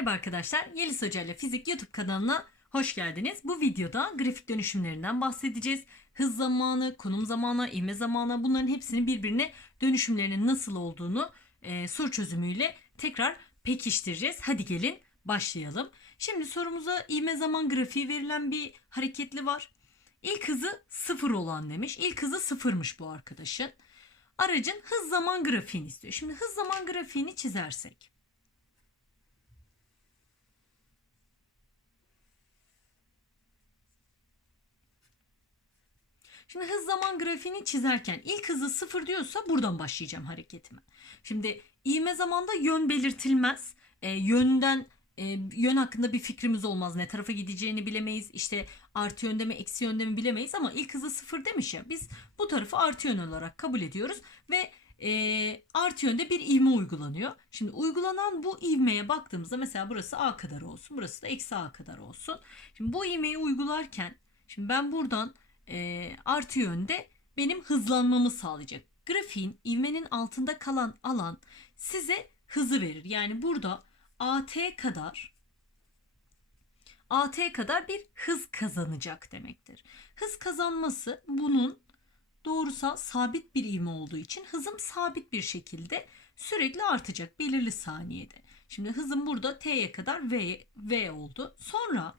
Merhaba arkadaşlar, Yeliz Hoca ile Fizik YouTube kanalına hoş geldiniz. Bu videoda grafik dönüşümlerinden bahsedeceğiz. Hız zamanı, konum zamanı, ivme zamanı bunların hepsinin birbirine dönüşümlerinin nasıl olduğunu e, soru çözümüyle tekrar pekiştireceğiz. Hadi gelin başlayalım. Şimdi sorumuza ivme zaman grafiği verilen bir hareketli var. İlk hızı sıfır olan demiş. İlk hızı sıfırmış bu arkadaşın. Aracın hız zaman grafiğini istiyor. Şimdi hız zaman grafiğini çizersek. Şimdi hız zaman grafiğini çizerken ilk hızı sıfır diyorsa buradan başlayacağım hareketime. Şimdi ivme zamanda yön belirtilmez. E, yönden e, yön hakkında bir fikrimiz olmaz. Ne tarafa gideceğini bilemeyiz. İşte artı yönde mi eksi yönde mi bilemeyiz ama ilk hızı sıfır demiş ya. Biz bu tarafı artı yön olarak kabul ediyoruz ve e, artı yönde bir ivme uygulanıyor. Şimdi uygulanan bu ivmeye baktığımızda mesela burası a kadar olsun. Burası da eksi a kadar olsun. Şimdi bu ivmeyi uygularken şimdi ben buradan e, artı yönde benim hızlanmamı sağlayacak. Grafiğin ivmenin altında kalan alan size hızı verir. Yani burada AT kadar AT kadar bir hız kazanacak demektir. Hız kazanması bunun doğrusal sabit bir ivme olduğu için hızım sabit bir şekilde sürekli artacak belirli saniyede. Şimdi hızım burada T'ye kadar V, v oldu. Sonra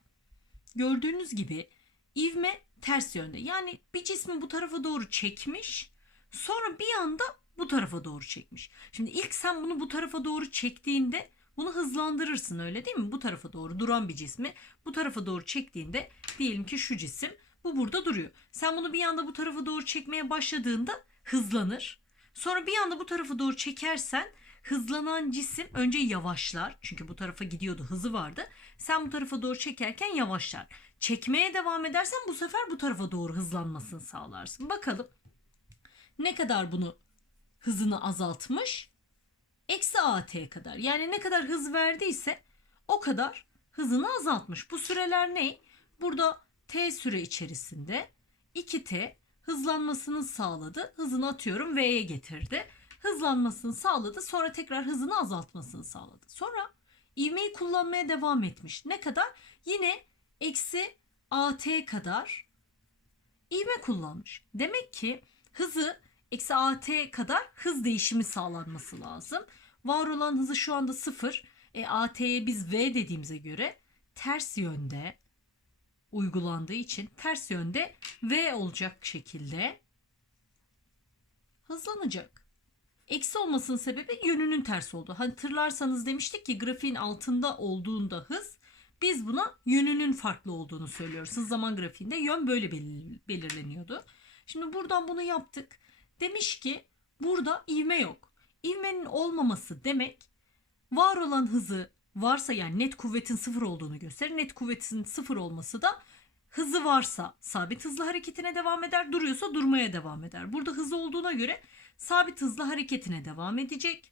gördüğünüz gibi ivme ters yönde. Yani bir cismi bu tarafa doğru çekmiş. Sonra bir anda bu tarafa doğru çekmiş. Şimdi ilk sen bunu bu tarafa doğru çektiğinde bunu hızlandırırsın öyle değil mi? Bu tarafa doğru duran bir cismi bu tarafa doğru çektiğinde diyelim ki şu cisim bu burada duruyor. Sen bunu bir anda bu tarafa doğru çekmeye başladığında hızlanır. Sonra bir anda bu tarafa doğru çekersen hızlanan cisim önce yavaşlar. Çünkü bu tarafa gidiyordu hızı vardı. Sen bu tarafa doğru çekerken yavaşlar. Çekmeye devam edersen bu sefer bu tarafa doğru hızlanmasını sağlarsın. Bakalım ne kadar bunu hızını azaltmış? Eksi AT kadar. Yani ne kadar hız verdiyse o kadar hızını azaltmış. Bu süreler ne? Burada T süre içerisinde 2T hızlanmasını sağladı. Hızını atıyorum V'ye getirdi. Hızlanmasını sağladı. Sonra tekrar hızını azaltmasını sağladı. Sonra ivmeyi kullanmaya devam etmiş. Ne kadar? Yine eksi AT kadar ivme kullanmış. Demek ki hızı eksi AT kadar hız değişimi sağlanması lazım. Var olan hızı şu anda sıfır. E, AT'ye biz V dediğimize göre ters yönde uygulandığı için ters yönde V olacak şekilde hızlanacak. Eksi olmasının sebebi yönünün ters oldu. Hatırlarsanız demiştik ki grafiğin altında olduğunda hız biz buna yönünün farklı olduğunu söylüyoruz. Hız zaman grafiğinde yön böyle belirleniyordu. Şimdi buradan bunu yaptık. Demiş ki burada ivme yok. İvmenin olmaması demek var olan hızı varsa yani net kuvvetin sıfır olduğunu gösterir. Net kuvvetin sıfır olması da hızı varsa sabit hızlı hareketine devam eder, duruyorsa durmaya devam eder. Burada hızı olduğuna göre sabit hızlı hareketine devam edecek.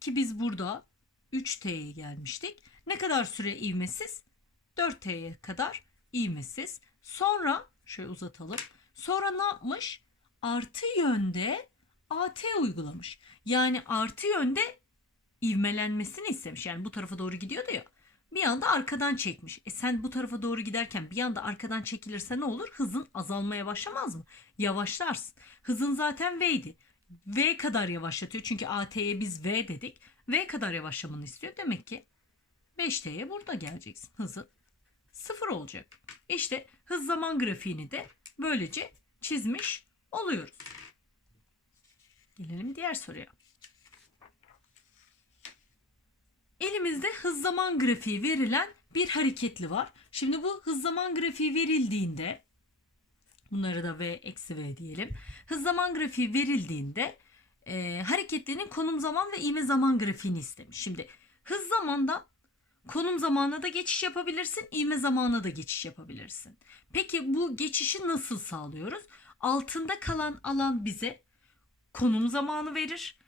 Ki biz burada 3T'ye gelmiştik. Ne kadar süre ivmesiz? 4T'ye kadar ivmesiz. Sonra şöyle uzatalım. Sonra ne yapmış? Artı yönde AT uygulamış. Yani artı yönde ivmelenmesini istemiş. Yani bu tarafa doğru gidiyordu ya. Bir anda arkadan çekmiş. E sen bu tarafa doğru giderken bir anda arkadan çekilirse ne olur? Hızın azalmaya başlamaz mı? Yavaşlarsın. Hızın zaten V'ydi. V kadar yavaşlatıyor. Çünkü AT'ye biz V dedik. V kadar yavaşlamanı istiyor. Demek ki 5T'ye burada geleceksin. Hızın sıfır olacak. İşte hız zaman grafiğini de böylece çizmiş oluyoruz. Gelelim diğer soruya. Elimizde hız zaman grafiği verilen bir hareketli var. Şimdi bu hız zaman grafiği verildiğinde bunları da V eksi V diyelim. Hız zaman grafiği verildiğinde e, hareketlinin konum zaman ve ivme zaman grafiğini istemiş. Şimdi hız zamanda konum zamanına da geçiş yapabilirsin, ivme zamanına da geçiş yapabilirsin. Peki bu geçişi nasıl sağlıyoruz? Altında kalan alan bize konum zamanı verir.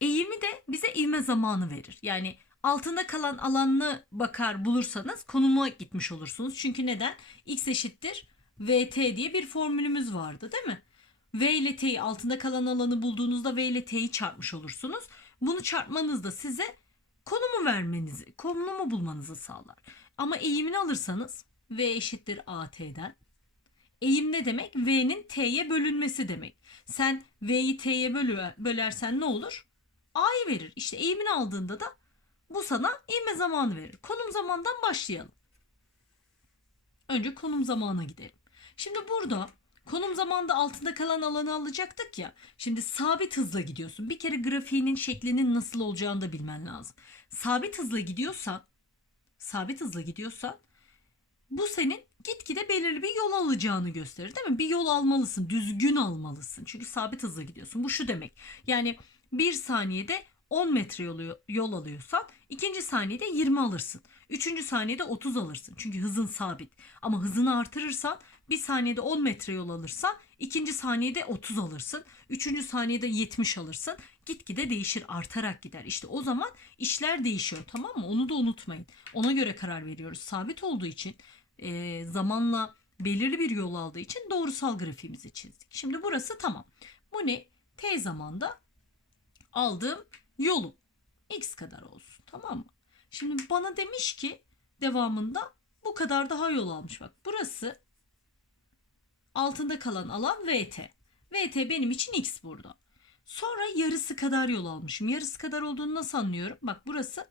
Eğimi de bize ivme zamanı verir. Yani altında kalan alanını bakar bulursanız konuma gitmiş olursunuz. Çünkü neden? X eşittir VT diye bir formülümüz vardı değil mi? V ile T'yi altında kalan alanı bulduğunuzda V ile T'yi çarpmış olursunuz. Bunu çarpmanız da size konumu vermenizi, konumu bulmanızı sağlar. Ama eğimini alırsanız V eşittir AT'den. Eğim ne demek? V'nin T'ye bölünmesi demek. Sen V'yi T'ye bölersen ne olur? A'yı verir. İşte eğimini aldığında da bu sana ivme zamanı verir. Konum zamandan başlayalım. Önce konum zamana gidelim. Şimdi burada konum zamanda altında kalan alanı alacaktık ya. Şimdi sabit hızla gidiyorsun. Bir kere grafiğinin şeklinin nasıl olacağını da bilmen lazım. Sabit hızla gidiyorsan, sabit hızla gidiyorsan bu senin gitgide belirli bir yol alacağını gösterir değil mi? Bir yol almalısın, düzgün almalısın. Çünkü sabit hızla gidiyorsun. Bu şu demek. Yani bir saniyede 10 metre yolu, yol alıyorsan ikinci saniyede 20 alırsın. Üçüncü saniyede 30 alırsın. Çünkü hızın sabit. Ama hızını artırırsan bir saniyede 10 metre yol alırsan ikinci saniyede 30 alırsın. Üçüncü saniyede 70 alırsın. Gitgide değişir artarak gider. İşte o zaman işler değişiyor tamam mı? Onu da unutmayın. Ona göre karar veriyoruz. Sabit olduğu için e, zamanla belirli bir yol aldığı için doğrusal grafiğimizi çizdik. Şimdi burası tamam. Bu ne? T zamanda aldığım yolum x kadar olsun tamam mı? Şimdi bana demiş ki devamında bu kadar daha yol almış bak. Burası altında kalan alan VT. VT benim için x burada. Sonra yarısı kadar yol almışım. Yarısı kadar olduğunu nasıl anlıyorum? Bak burası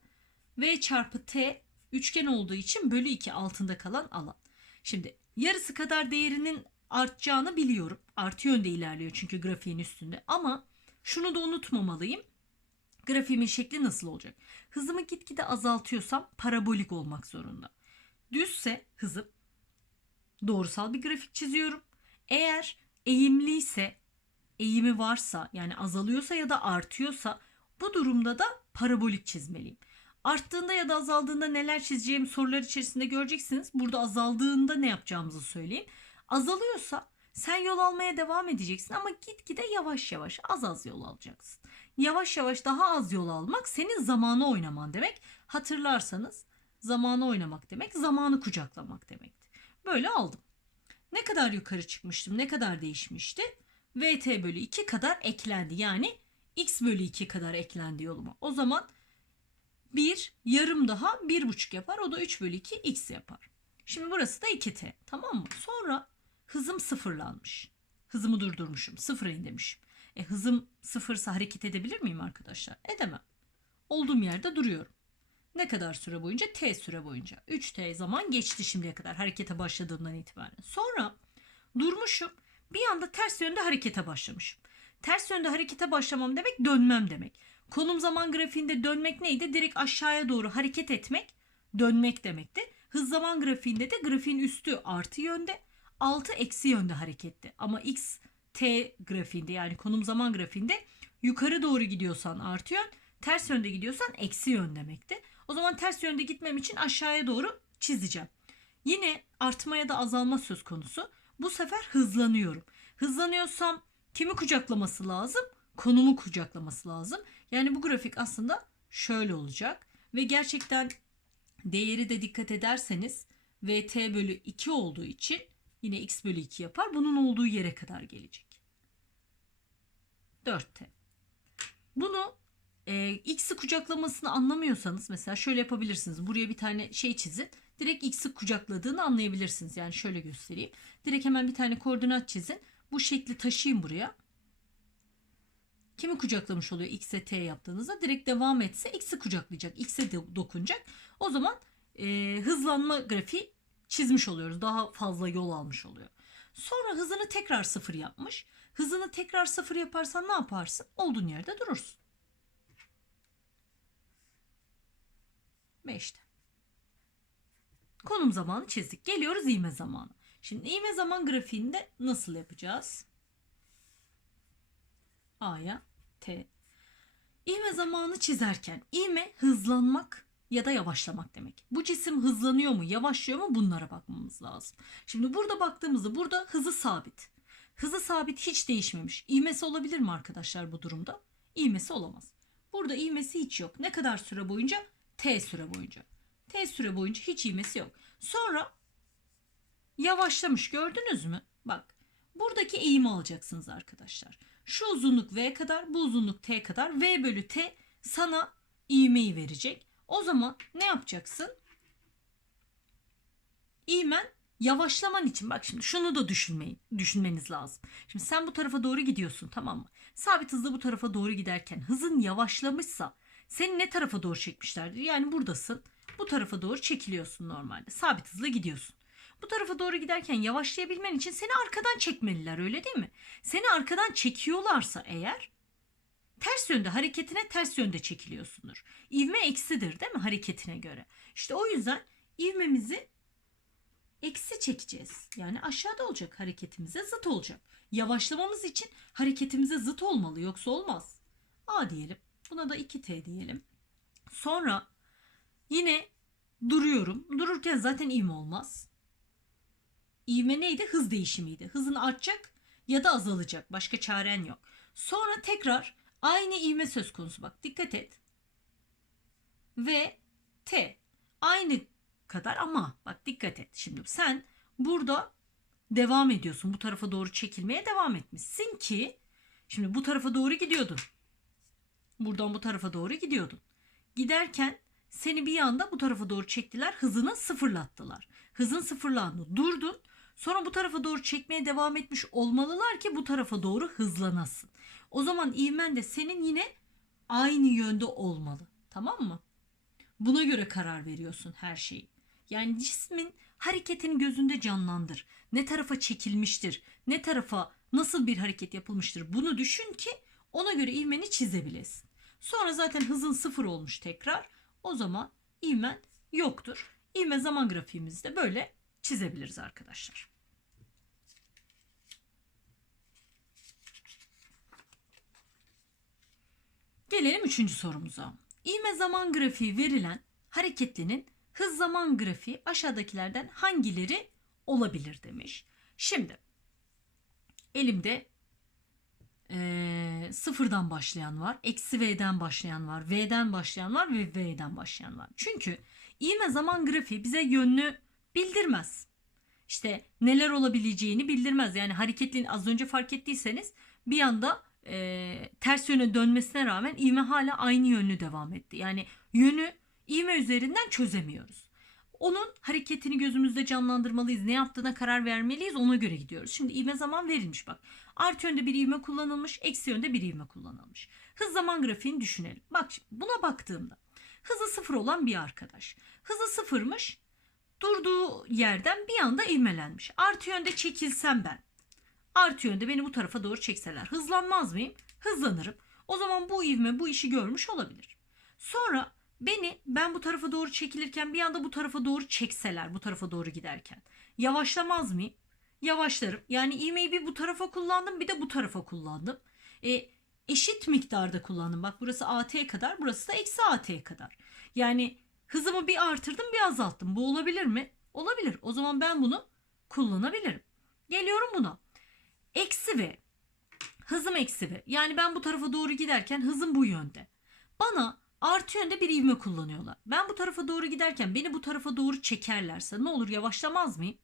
V çarpı T üçgen olduğu için bölü 2 altında kalan alan. Şimdi yarısı kadar değerinin artacağını biliyorum. Artı yönde ilerliyor çünkü grafiğin üstünde. Ama şunu da unutmamalıyım. Grafiğimin şekli nasıl olacak? Hızımı gitgide azaltıyorsam parabolik olmak zorunda. Düzse hızım doğrusal bir grafik çiziyorum. Eğer eğimliyse, eğimi varsa yani azalıyorsa ya da artıyorsa bu durumda da parabolik çizmeliyim. Arttığında ya da azaldığında neler çizeceğim sorular içerisinde göreceksiniz. Burada azaldığında ne yapacağımızı söyleyeyim. Azalıyorsa sen yol almaya devam edeceksin ama gitgide yavaş yavaş az az yol alacaksın. Yavaş yavaş daha az yol almak senin zamanı oynaman demek. Hatırlarsanız zamanı oynamak demek zamanı kucaklamak demekti. Böyle aldım. Ne kadar yukarı çıkmıştım ne kadar değişmişti? VT bölü 2 kadar eklendi. Yani x bölü 2 kadar eklendi yoluma. O zaman 1 yarım daha 1,5 yapar. O da 3 bölü 2 x yapar. Şimdi burası da 2t. Tamam mı? Sonra hızım sıfırlanmış. Hızımı durdurmuşum. Sıfıra indirmişim. E hızım sıfırsa hareket edebilir miyim arkadaşlar? Edemem. Olduğum yerde duruyorum. Ne kadar süre boyunca? T süre boyunca. 3T zaman geçti şimdiye kadar harekete başladığımdan itibaren. Sonra durmuşum. Bir anda ters yönde harekete başlamışım. Ters yönde harekete başlamam demek dönmem demek. Konum zaman grafiğinde dönmek neydi? Direkt aşağıya doğru hareket etmek, dönmek demekti. Hız zaman grafiğinde de grafiğin üstü artı yönde, altı eksi yönde hareketli. Ama x t grafiğinde yani konum zaman grafiğinde yukarı doğru gidiyorsan artı yön, ters yönde gidiyorsan eksi yön demekti. O zaman ters yönde gitmem için aşağıya doğru çizeceğim. Yine artma ya da azalma söz konusu. Bu sefer hızlanıyorum. Hızlanıyorsam kimi kucaklaması lazım? Konumu kucaklaması lazım. Yani bu grafik aslında şöyle olacak. Ve gerçekten değeri de dikkat ederseniz VT bölü 2 olduğu için yine x bölü 2 yapar. Bunun olduğu yere kadar gelecek. 4T. Bunu e, x'i kucaklamasını anlamıyorsanız mesela şöyle yapabilirsiniz. Buraya bir tane şey çizin. Direkt x'i kucakladığını anlayabilirsiniz. Yani şöyle göstereyim. Direkt hemen bir tane koordinat çizin. Bu şekli taşıyın buraya. Kimi kucaklamış oluyor x'e t yaptığınızda? Direkt devam etse x'i kucaklayacak. X'e dokunacak. O zaman e, hızlanma grafiği çizmiş oluyoruz. Daha fazla yol almış oluyor. Sonra hızını tekrar sıfır yapmış. Hızını tekrar sıfır yaparsan ne yaparsın? Olduğun yerde durursun. 5'te. Konum zamanı çizdik. Geliyoruz ivme zamanı. Şimdi ivme zaman grafiğinde nasıl yapacağız? A'ya T. İvme zamanı çizerken ivme hızlanmak ya da yavaşlamak demek. Bu cisim hızlanıyor mu, yavaşlıyor mu bunlara bakmamız lazım. Şimdi burada baktığımızda burada hızı sabit. Hızı sabit hiç değişmemiş. İvmesi olabilir mi arkadaşlar bu durumda? İvmesi olamaz. Burada ivmesi hiç yok. Ne kadar süre boyunca? T süre boyunca. T süre boyunca hiç ivmesi yok. Sonra yavaşlamış gördünüz mü? Bak buradaki eğimi alacaksınız arkadaşlar. Şu uzunluk V kadar bu uzunluk T kadar V bölü T sana ivmeyi verecek. O zaman ne yapacaksın? İğmen yavaşlaman için bak şimdi şunu da düşünmeyin. Düşünmeniz lazım. Şimdi sen bu tarafa doğru gidiyorsun tamam mı? Sabit hızla bu tarafa doğru giderken hızın yavaşlamışsa seni ne tarafa doğru çekmişlerdir? Yani buradasın. Bu tarafa doğru çekiliyorsun normalde. Sabit hızla gidiyorsun. Bu tarafa doğru giderken yavaşlayabilmen için seni arkadan çekmeliler öyle değil mi? Seni arkadan çekiyorlarsa eğer ters yönde hareketine ters yönde çekiliyorsundur. İvme eksidir değil mi hareketine göre? İşte o yüzden ivmemizi eksi çekeceğiz. Yani aşağıda olacak hareketimize zıt olacak. Yavaşlamamız için hareketimize zıt olmalı yoksa olmaz. A diyelim. Buna da 2T diyelim. Sonra yine duruyorum. Dururken zaten ivme olmaz. İvme neydi? Hız değişimiydi. Hızın artacak ya da azalacak. Başka çaren yok. Sonra tekrar aynı ivme söz konusu. Bak dikkat et. Ve T. Aynı kadar ama bak dikkat et. Şimdi sen burada devam ediyorsun. Bu tarafa doğru çekilmeye devam etmişsin ki şimdi bu tarafa doğru gidiyordun. Buradan bu tarafa doğru gidiyordun. Giderken seni bir anda bu tarafa doğru çektiler. Hızını sıfırlattılar. Hızın sıfırlandı. Durdun. Sonra bu tarafa doğru çekmeye devam etmiş olmalılar ki bu tarafa doğru hızlanasın. O zaman ivmen de senin yine aynı yönde olmalı. Tamam mı? Buna göre karar veriyorsun her şeyi. Yani cismin hareketini gözünde canlandır. Ne tarafa çekilmiştir, ne tarafa nasıl bir hareket yapılmıştır bunu düşün ki ona göre ivmeni çizebilesin. Sonra zaten hızın sıfır olmuş tekrar. O zaman ivmen yoktur. İvme zaman grafiğimizi de böyle çizebiliriz arkadaşlar. Gelelim üçüncü sorumuza. İvme zaman grafiği verilen hareketlinin hız zaman grafiği aşağıdakilerden hangileri olabilir demiş. Şimdi elimde eee, sıfırdan başlayan var, eksi v'den başlayan var, v'den başlayan var ve v'den başlayan var. Çünkü ivme zaman grafiği bize yönünü bildirmez. İşte neler olabileceğini bildirmez. Yani hareketliğin az önce fark ettiyseniz bir anda e, ters yöne dönmesine rağmen ivme hala aynı yönlü devam etti. Yani yönü ivme üzerinden çözemiyoruz. Onun hareketini gözümüzde canlandırmalıyız. Ne yaptığına karar vermeliyiz. Ona göre gidiyoruz. Şimdi ivme zaman verilmiş bak. Artı yönde bir ivme kullanılmış. Eksi yönde bir ivme kullanılmış. Hız zaman grafiğini düşünelim. Bak buna baktığımda. Hızı sıfır olan bir arkadaş. Hızı sıfırmış. Durduğu yerden bir anda ivmelenmiş. Artı yönde çekilsem ben. Artı yönde beni bu tarafa doğru çekseler. Hızlanmaz mıyım? Hızlanırım. O zaman bu ivme bu işi görmüş olabilir. Sonra beni ben bu tarafa doğru çekilirken bir anda bu tarafa doğru çekseler bu tarafa doğru giderken yavaşlamaz mıyım? Yavaşlarım. Yani ivmeyi bir bu tarafa kullandım bir de bu tarafa kullandım. E, eşit miktarda kullandım. Bak burası AT kadar burası da eksi AT kadar. Yani hızımı bir artırdım bir azalttım. Bu olabilir mi? Olabilir. O zaman ben bunu kullanabilirim. Geliyorum buna. Eksi v. Hızım eksi v. Yani ben bu tarafa doğru giderken hızım bu yönde. Bana artı yönde bir ivme kullanıyorlar. Ben bu tarafa doğru giderken beni bu tarafa doğru çekerlerse ne olur yavaşlamaz mıyım?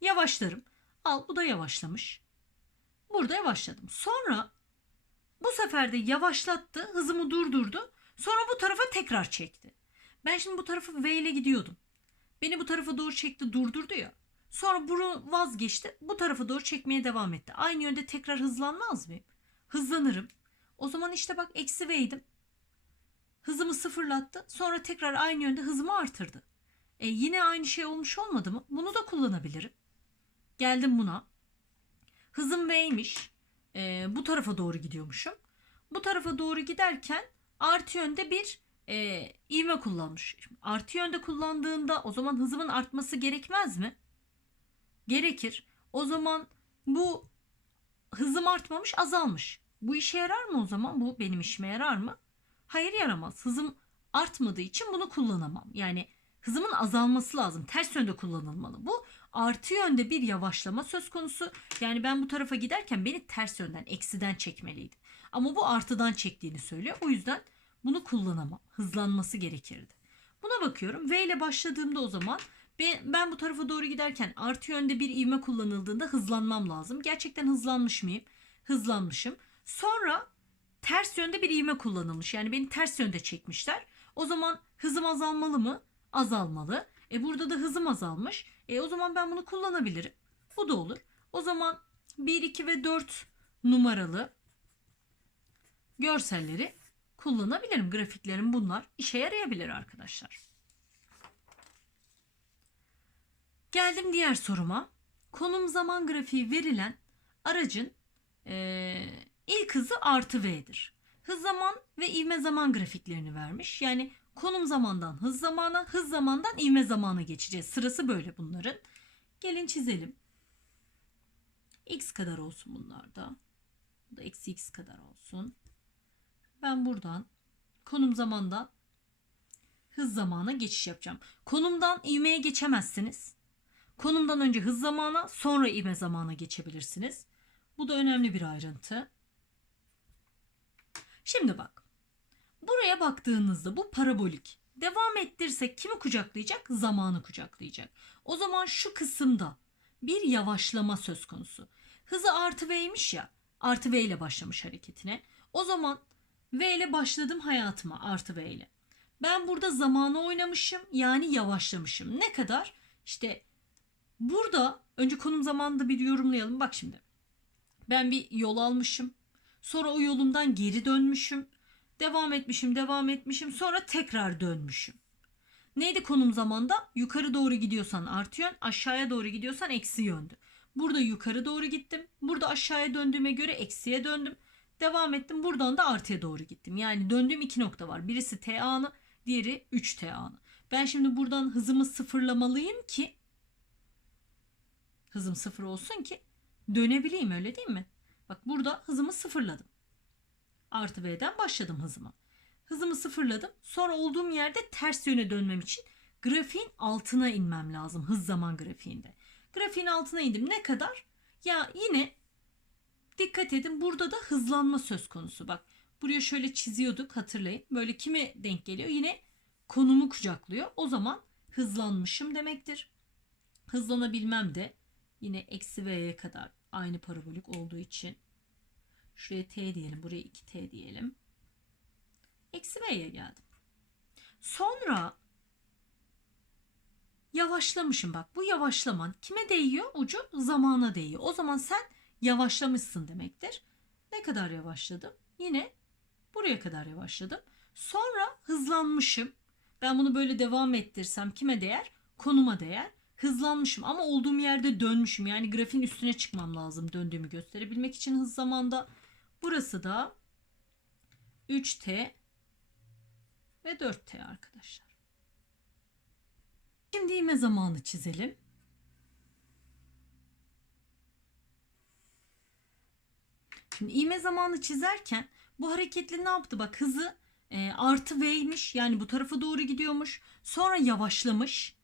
Yavaşlarım. Al bu da yavaşlamış. Burada yavaşladım. Sonra bu sefer de yavaşlattı, hızımı durdurdu. Sonra bu tarafa tekrar çekti. Ben şimdi bu tarafa V ile gidiyordum. Beni bu tarafa doğru çekti, durdurdu ya. Sonra bunu vazgeçti. Bu tarafa doğru çekmeye devam etti. Aynı yönde tekrar hızlanmaz mıyım? Hızlanırım. O zaman işte bak eksi V'ydim. Hızımı sıfırlattı. Sonra tekrar aynı yönde hızımı artırdı. E yine aynı şey olmuş olmadı mı? Bunu da kullanabilirim. Geldim buna. Hızım V'ymiş. E, bu tarafa doğru gidiyormuşum. Bu tarafa doğru giderken artı yönde bir e, ivme kullanmış. Şimdi artı yönde kullandığında o zaman hızımın artması gerekmez mi? Gerekir. O zaman bu hızım artmamış azalmış. Bu işe yarar mı o zaman? Bu benim işime yarar mı? Hayır yaramaz. Hızım artmadığı için bunu kullanamam. Yani hızımın azalması lazım. Ters yönde kullanılmalı. Bu artı yönde bir yavaşlama söz konusu. Yani ben bu tarafa giderken beni ters yönden, eksiden çekmeliydi. Ama bu artıdan çektiğini söylüyor. O yüzden bunu kullanamam. Hızlanması gerekirdi. Buna bakıyorum. V ile başladığımda o zaman ben, bu tarafa doğru giderken artı yönde bir ivme kullanıldığında hızlanmam lazım. Gerçekten hızlanmış mıyım? Hızlanmışım. Sonra ters yönde bir ivme kullanılmış. Yani beni ters yönde çekmişler. O zaman hızım azalmalı mı? Azalmalı. E burada da hızım azalmış. E o zaman ben bunu kullanabilirim. Bu da olur. O zaman 1, 2 ve 4 numaralı görselleri kullanabilirim. Grafiklerim bunlar işe yarayabilir arkadaşlar. Geldim diğer soruma. Konum zaman grafiği verilen aracın eee, ilk hızı artı v'dir. Hız zaman ve ivme zaman grafiklerini vermiş. Yani konum zamandan hız zamana, hız zamandan ivme zamana geçeceğiz. Sırası böyle bunların. Gelin çizelim. x kadar olsun bunlar da. Bu da eksi x kadar olsun. Ben buradan konum zamandan hız zamana geçiş yapacağım. Konumdan ivmeye geçemezsiniz. Konumdan önce hız zamana sonra ivme zamana geçebilirsiniz. Bu da önemli bir ayrıntı. Şimdi bak. Buraya baktığınızda bu parabolik. Devam ettirsek kimi kucaklayacak? Zamanı kucaklayacak. O zaman şu kısımda bir yavaşlama söz konusu. Hızı artı v'ymiş ya. Artı v ile başlamış hareketine. O zaman v ile başladım hayatıma artı v ile. Ben burada zamanı oynamışım yani yavaşlamışım. Ne kadar? İşte burada önce konum zamanında bir yorumlayalım. Bak şimdi. Ben bir yol almışım. Sonra o yolumdan geri dönmüşüm. Devam etmişim, devam etmişim. Sonra tekrar dönmüşüm. Neydi konum zamanda? Yukarı doğru gidiyorsan artı yön, aşağıya doğru gidiyorsan eksi yöndü. Burada yukarı doğru gittim. Burada aşağıya döndüğüme göre eksiye döndüm. Devam ettim. Buradan da artıya doğru gittim. Yani döndüğüm iki nokta var. Birisi t anı, diğeri 3 t anı. Ben şimdi buradan hızımı sıfırlamalıyım ki hızım sıfır olsun ki dönebileyim öyle değil mi? Bak burada hızımı sıfırladım. Artı V'den başladım hızıma. Hızımı sıfırladım. Sonra olduğum yerde ters yöne dönmem için grafiğin altına inmem lazım hız zaman grafiğinde. Grafiğin altına indim. Ne kadar? Ya yine dikkat edin burada da hızlanma söz konusu. Bak buraya şöyle çiziyorduk hatırlayın. Böyle kime denk geliyor? Yine konumu kucaklıyor. O zaman hızlanmışım demektir. Hızlanabilmem de yine eksi v'ye kadar aynı parabolik olduğu için şuraya t diyelim buraya 2t diyelim. Eksi v'ye geldim. Sonra yavaşlamışım bak bu yavaşlaman kime değiyor ucu zamana değiyor. O zaman sen yavaşlamışsın demektir. Ne kadar yavaşladım? Yine buraya kadar yavaşladım. Sonra hızlanmışım. Ben bunu böyle devam ettirsem kime değer? Konuma değer. Hızlanmışım ama olduğum yerde dönmüşüm. Yani grafiğin üstüne çıkmam lazım döndüğümü gösterebilmek için hız zamanda. Burası da 3T ve 4T arkadaşlar. Şimdi ivme zamanı çizelim. Şimdi ivme zamanı çizerken bu hareketli ne yaptı? Bak hızı e, artı V'ymiş. Yani bu tarafa doğru gidiyormuş. Sonra yavaşlamış.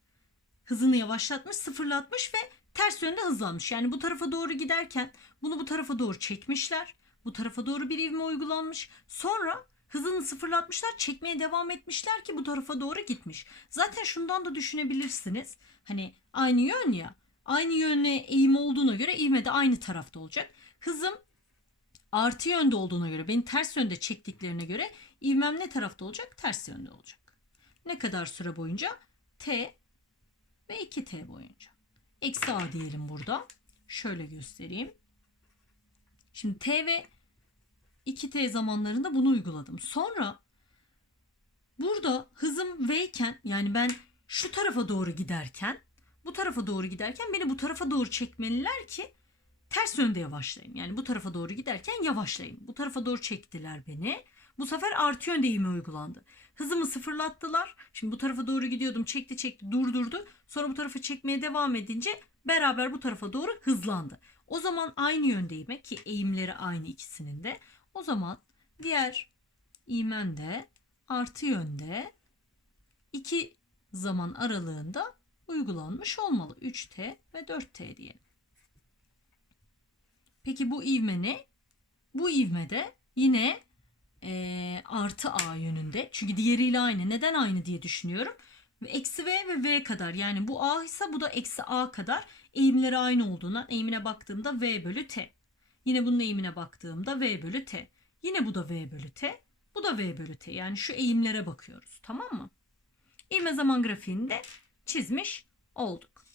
Hızını yavaşlatmış, sıfırlatmış ve ters yönde hızlanmış. Yani bu tarafa doğru giderken bunu bu tarafa doğru çekmişler. Bu tarafa doğru bir ivme uygulanmış. Sonra hızını sıfırlatmışlar, çekmeye devam etmişler ki bu tarafa doğru gitmiş. Zaten şundan da düşünebilirsiniz. Hani aynı yön ya. Aynı yönle eğim olduğuna göre ivme de aynı tarafta olacak. Hızım artı yönde olduğuna göre, beni ters yönde çektiklerine göre ivmem ne tarafta olacak? Ters yönde olacak. Ne kadar süre boyunca? T ve 2T boyunca. Eksi A diyelim burada. Şöyle göstereyim. Şimdi T ve 2T zamanlarında bunu uyguladım. Sonra burada hızım V iken yani ben şu tarafa doğru giderken bu tarafa doğru giderken beni bu tarafa doğru çekmeliler ki ters yönde yavaşlayayım. Yani bu tarafa doğru giderken yavaşlayayım. Bu tarafa doğru çektiler beni. Bu sefer artı yönde ivme uygulandı. Hızımı sıfırlattılar. Şimdi bu tarafa doğru gidiyordum. Çekti çekti durdurdu. Sonra bu tarafa çekmeye devam edince beraber bu tarafa doğru hızlandı. O zaman aynı yönde ivme ki eğimleri aynı ikisinin de. O zaman diğer ivmen de artı yönde iki zaman aralığında uygulanmış olmalı. 3T ve 4T diyelim. Peki bu ivme ne? Bu ivme de yine e, artı A yönünde. Çünkü diğeriyle aynı. Neden aynı diye düşünüyorum. Eksi V ve V kadar. Yani bu A ise bu da eksi A kadar. Eğimleri aynı olduğundan eğimine baktığımda V bölü T. Yine bunun eğimine baktığımda V bölü T. Yine bu da V bölü T. Bu da V bölü T. Yani şu eğimlere bakıyoruz. Tamam mı? İvme zaman grafiğini de çizmiş olduk.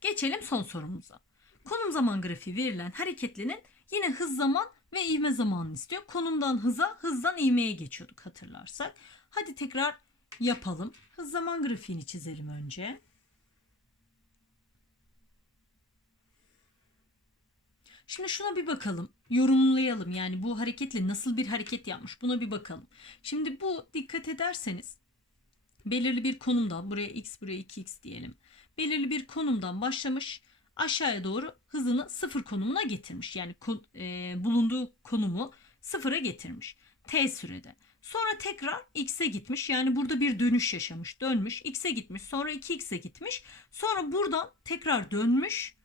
Geçelim son sorumuza. Konum zaman grafiği verilen hareketlinin yine hız zaman ve ivme zamanını istiyor. Konumdan hıza, hızdan ivmeye geçiyorduk hatırlarsak. Hadi tekrar yapalım. Hız zaman grafiğini çizelim önce. Şimdi şuna bir bakalım. Yorumlayalım. Yani bu hareketle nasıl bir hareket yapmış? Buna bir bakalım. Şimdi bu dikkat ederseniz belirli bir konumdan buraya x buraya 2x diyelim. Belirli bir konumdan başlamış aşağıya doğru hızını sıfır konumuna getirmiş. Yani e, bulunduğu konumu sıfıra getirmiş. T sürede. Sonra tekrar x'e gitmiş. Yani burada bir dönüş yaşamış. Dönmüş. x'e gitmiş. Sonra 2x'e gitmiş. Sonra buradan tekrar dönmüş.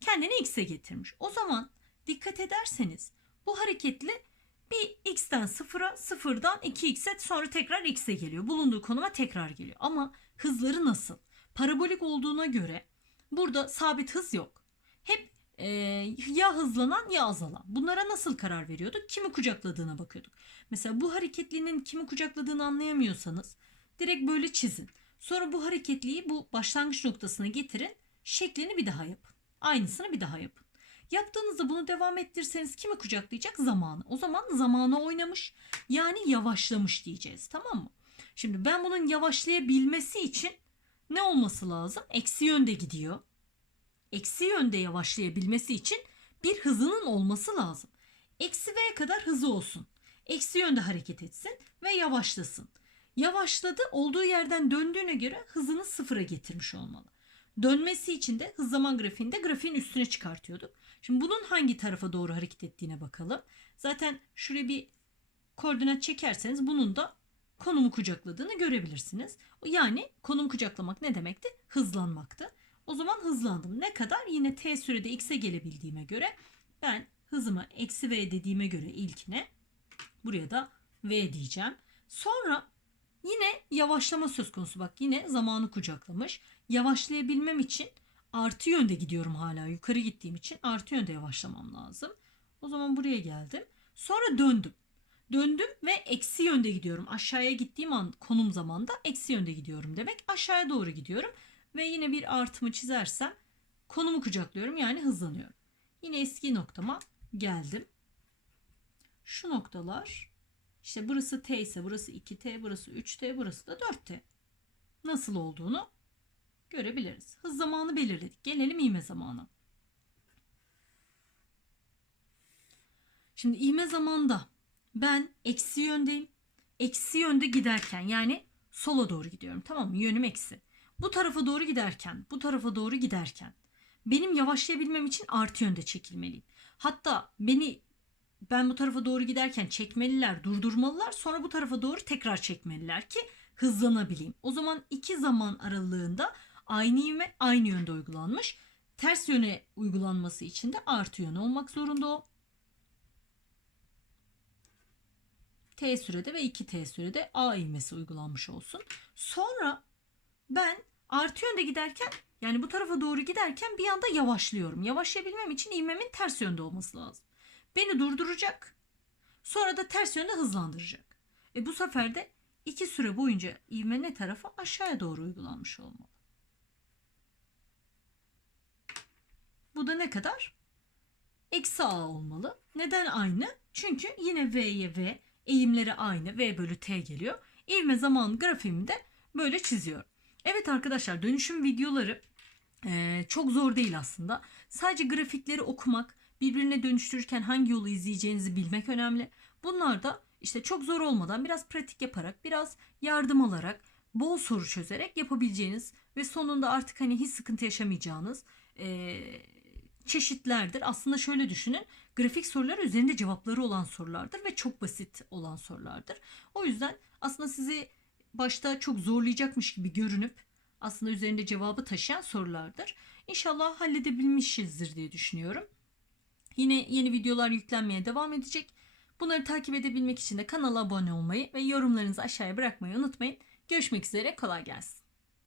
Kendini x'e getirmiş. O zaman dikkat ederseniz bu hareketli bir x'ten sıfıra, sıfırdan 2x'e sonra tekrar x'e geliyor. Bulunduğu konuma tekrar geliyor. Ama hızları nasıl? Parabolik olduğuna göre burada sabit hız yok. Hep e, ya hızlanan ya azalan. Bunlara nasıl karar veriyorduk? Kimi kucakladığına bakıyorduk. Mesela bu hareketlinin kimi kucakladığını anlayamıyorsanız direkt böyle çizin. Sonra bu hareketliyi bu başlangıç noktasına getirin. Şeklini bir daha yapın. Aynısını bir daha yapın. Yaptığınızda bunu devam ettirseniz kimi kucaklayacak? Zamanı. O zaman zamanı oynamış yani yavaşlamış diyeceğiz tamam mı? Şimdi ben bunun yavaşlayabilmesi için ne olması lazım? Eksi yönde gidiyor. Eksi yönde yavaşlayabilmesi için bir hızının olması lazım. Eksi V'ye kadar hızı olsun. Eksi yönde hareket etsin ve yavaşlasın. Yavaşladı olduğu yerden döndüğüne göre hızını sıfıra getirmiş olmalı. Dönmesi için de hız zaman grafiğinde grafiğin üstüne çıkartıyorduk. Şimdi bunun hangi tarafa doğru hareket ettiğine bakalım. Zaten şuraya bir koordinat çekerseniz bunun da konumu kucakladığını görebilirsiniz. Yani konum kucaklamak ne demekti? Hızlanmaktı. O zaman hızlandım. Ne kadar? Yine t sürede x'e gelebildiğime göre ben hızımı eksi v dediğime göre ilkine buraya da v diyeceğim. Sonra yine yavaşlama söz konusu. Bak yine zamanı kucaklamış. Yavaşlayabilmem için artı yönde gidiyorum hala. Yukarı gittiğim için artı yönde yavaşlamam lazım. O zaman buraya geldim. Sonra döndüm. Döndüm ve eksi yönde gidiyorum. Aşağıya gittiğim an konum zamanda eksi yönde gidiyorum demek. Aşağıya doğru gidiyorum. Ve yine bir artımı çizersem konumu kucaklıyorum yani hızlanıyorum. Yine eski noktama geldim. Şu noktalar işte burası t ise burası 2t, burası 3t, burası da 4t. Nasıl olduğunu görebiliriz. Hız zamanı belirledik. Gelelim ivme zamanı. Şimdi ivme zamanda ben eksi yöndeyim. Eksi yönde giderken yani sola doğru gidiyorum. Tamam mı? Yönüm eksi. Bu tarafa doğru giderken, bu tarafa doğru giderken benim yavaşlayabilmem için artı yönde çekilmeliyim. Hatta beni ben bu tarafa doğru giderken çekmeliler, durdurmalılar. Sonra bu tarafa doğru tekrar çekmeliler ki hızlanabileyim. O zaman iki zaman aralığında aynı ivme aynı yönde uygulanmış. Ters yöne uygulanması için de artı yön olmak zorunda o. T sürede ve 2T sürede A ivmesi uygulanmış olsun. Sonra ben artı yönde giderken yani bu tarafa doğru giderken bir anda yavaşlıyorum. Yavaşlayabilmem için ivmemin ters yönde olması lazım. Beni durduracak. Sonra da ters yönde hızlandıracak. E bu sefer de iki süre boyunca ivme ne tarafa aşağıya doğru uygulanmış olmalı. Bu da ne kadar? Eksi A olmalı. Neden aynı? Çünkü yine V'ye V, eğimleri aynı. V bölü T geliyor. İvme zaman grafiğimi de böyle çiziyorum. Evet arkadaşlar dönüşüm videoları e, çok zor değil aslında. Sadece grafikleri okumak, birbirine dönüştürürken hangi yolu izleyeceğinizi bilmek önemli. Bunlar da işte çok zor olmadan biraz pratik yaparak, biraz yardım alarak, bol soru çözerek yapabileceğiniz ve sonunda artık hani hiç sıkıntı yaşamayacağınız e, çeşitlerdir. Aslında şöyle düşünün. Grafik sorular üzerinde cevapları olan sorulardır ve çok basit olan sorulardır. O yüzden aslında sizi başta çok zorlayacakmış gibi görünüp aslında üzerinde cevabı taşıyan sorulardır. İnşallah halledebilmişizdir diye düşünüyorum. Yine yeni videolar yüklenmeye devam edecek. Bunları takip edebilmek için de kanala abone olmayı ve yorumlarınızı aşağıya bırakmayı unutmayın. Görüşmek üzere kolay gelsin.